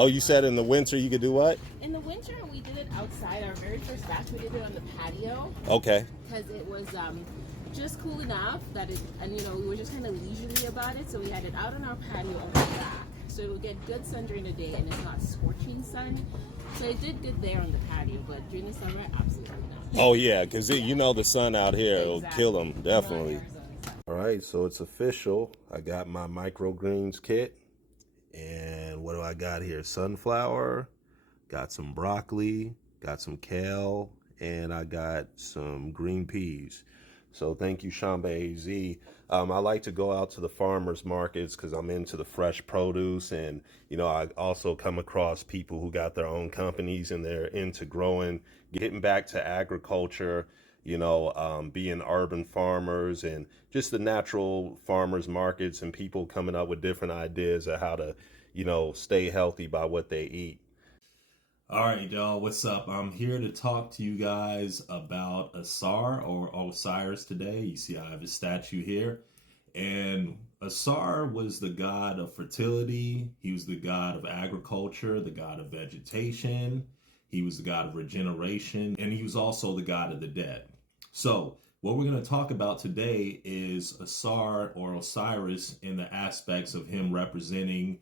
Oh, you said in the winter you could do what? In the winter, we did it outside. Our very first batch, we did it on the patio. Okay. Because it was just cool enough that we were just kind of leisurely about it. So we had it out on our patio on the back. So it will get good sun during the day and it's not scorching sun. So it did good there on the patio, but during the summer, absolutely not. Oh, yeah, because the sun out here will kill them, definitely. All right, so it's official. I got my microgreens kit. And what do I got here? Sunflower, got some broccoli, got some kale, and I got some green peas. So thank you, Shamba AZ. I like to go out to the farmers markets because I'm into the fresh produce. And, I also come across people who got their own companies and they're into growing, getting back to agriculture, being urban farmers and just the natural farmers markets and people coming up with different ideas of how to, stay healthy by what they eat. All right, y'all, what's up? I'm here to talk to you guys about Ausar or Osiris today. You see I have a statue here. And Ausar was the god of fertility. He was the god of agriculture, the god of vegetation. He was the god of regeneration, and he was also the god of the dead. So what we're going to talk about today is Ausar or Osiris in the aspects of him representing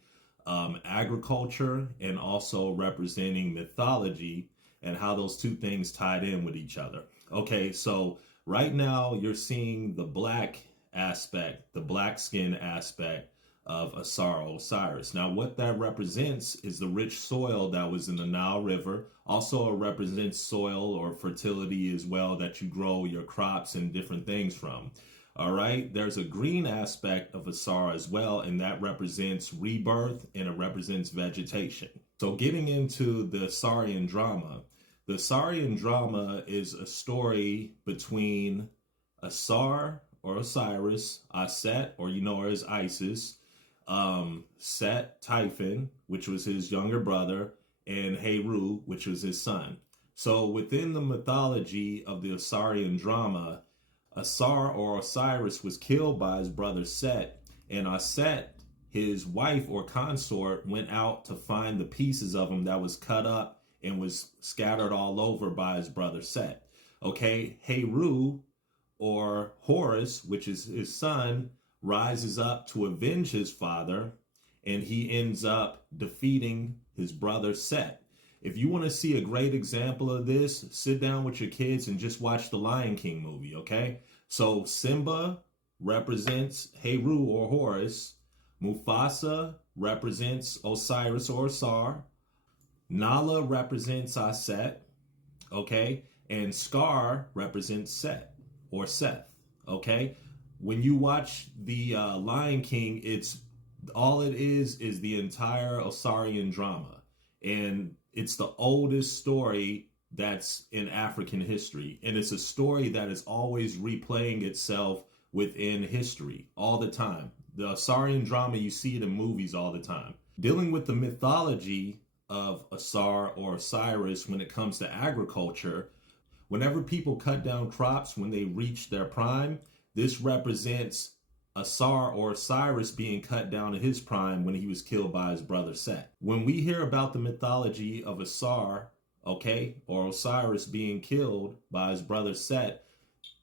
agriculture and also representing mythology and how those two things tied in with each other. Okay, so right now you're seeing the black aspect, the black skin aspect of Ausar Osiris. Now what that represents is the rich soil that was in the Nile River. Also it represents soil or fertility as well that you grow your crops and different things from. All right, there's a green aspect of Ausar as well, and that represents rebirth and it represents vegetation. So getting into the Ausarian drama, the Ausarian drama is a story between Ausar or Osiris, Aset, or her as Isis, Set, Typhon, which was his younger brother, and Heru, which was his son. So within the mythology of the Ausarian drama, Ausar or Osiris was killed by his brother Set, and Aset, his wife or consort, went out to find the pieces of him that was cut up and was scattered all over by his brother Set. Okay, Heru or Horus, which is his son, rises up to avenge his father, and he ends up defeating his brother Set. If you want to see a great example of this, sit down with your kids and just watch the Lion King movie, okay? So Simba represents Heru or Horus. Mufasa represents Osiris or Ausar. Nala represents Aset, okay? And Scar represents Set or Seth, okay? When you watch the Lion King, all it is the entire Osarian drama. And it's the oldest story that's in African history. And it's a story that is always replaying itself within history all the time. The Osarian drama, you see it in movies all the time. Dealing with the mythology of Ausar or Osiris when it comes to agriculture, whenever people cut down crops when they reach their prime, this represents Ausar or Osiris being cut down in his prime when he was killed by his brother Set. When we hear about the mythology of Ausar, okay, or Osiris being killed by his brother Set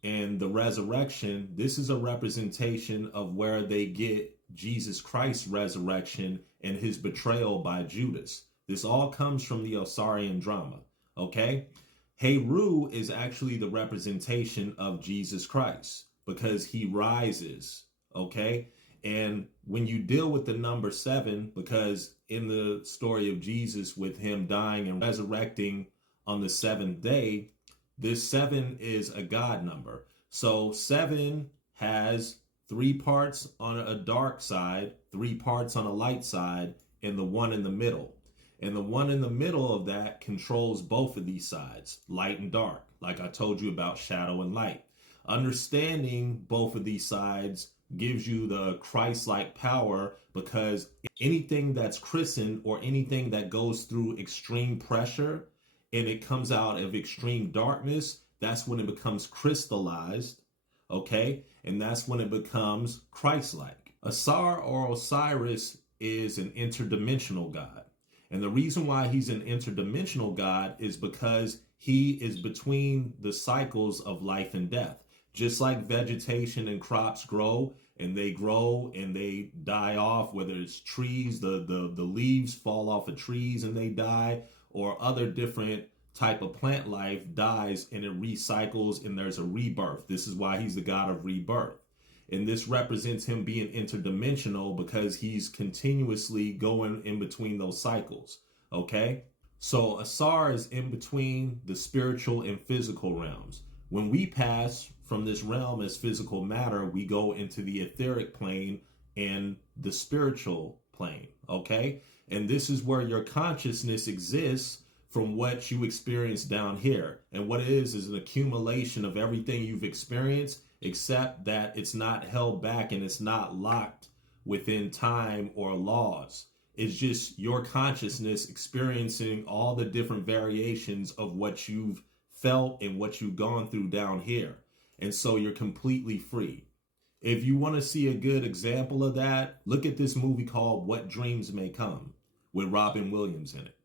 and the resurrection, this is a representation of where they get Jesus Christ's resurrection and his betrayal by Judas. This all comes from the Osarian drama, okay? Heru is actually the representation of Jesus Christ because he rises, okay? And when you deal with the number 7, because in the story of Jesus with him dying and resurrecting on the 7th day, this 7 is a God number. So 7 has 3 parts on a dark side, 3 parts on a light side, and the 1 in the middle. And the 1 in the middle of that controls both of these sides, light and dark, like I told you about shadow and light. Understanding both of these sides gives you the Christ-like power, because anything that's christened or anything that goes through extreme pressure and it comes out of extreme darkness, that's when it becomes crystallized, okay? And that's when it becomes Christ-like. Ausar or Osiris is an interdimensional god. And the reason why he's an interdimensional God is because he is between the cycles of life and death. Just like vegetation and crops grow and they die off, whether it's trees, the leaves fall off of trees and they die, or other different type of plant life dies and it recycles and there's a rebirth. This is why he's the God of rebirth. And this represents him being interdimensional because he's continuously going in between those cycles. Okay? So Ausar is in between the spiritual and physical realms. When we pass from this realm as physical matter, we go into the etheric plane and the spiritual plane. Okay? And this is where your consciousness exists from what you experience down here. And what it is an accumulation of everything you've experienced, except that it's not held back and it's not locked within time or laws. It's just your consciousness experiencing all the different variations of what you've felt and what you've gone through down here. And so you're completely free. If you want to see a good example of that, look at this movie called What Dreams May Come with Robin Williams in it.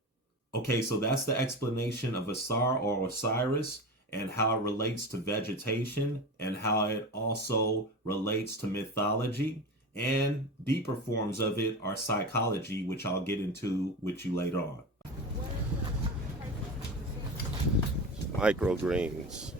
Okay, so that's the explanation of Ausar or Osiris and how it relates to vegetation and how it also relates to mythology, and deeper forms of it are psychology, which I'll get into with you later on. What are the Microgreens.